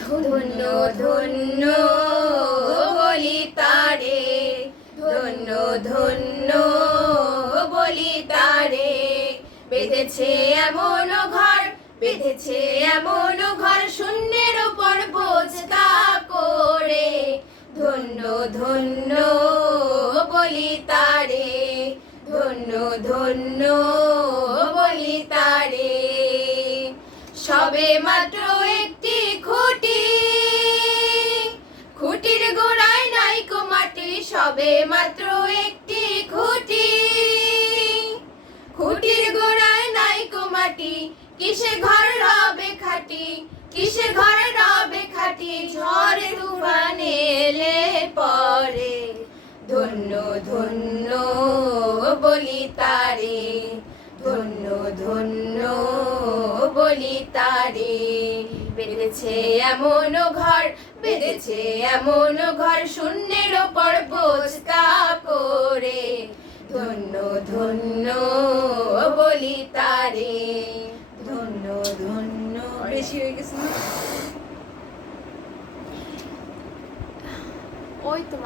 ধন্য ধন্য বলি তারে, ধন্য ধন্য বলি তারে। বেঁধেছে এমন ঘর, বেঁধেছে এমন ঘর, শূন্যের উপর বোঝতা করে। ধন্য ধন্য বলি তারে, ধন্য ধন্য বলি তারে। সবে মাত্র একটি খুঁটি, খুঁটির গোড়ায় নাইকো মাটি। সবে মাত্র একটি খুঁটি, খুঁটির গোড়ায় নাইকো মাটি। কিসে ঘর রবে খাটি, কিসে ঘর রবে খাটি, ঝড় তুফান এলে পরে। ধন্য ধন্য বলি তারে, ধন্য ধন্য বলি তারে। বেঁধেছে এমন ঘর, বেঁধেছে এমন ঘর, শূন্যের ওপর বোঝতা করে। ধন্য ধন্য বলি তারে, ধন্য ধন্য। বেশি হয়ে গেছে না? ওই তো।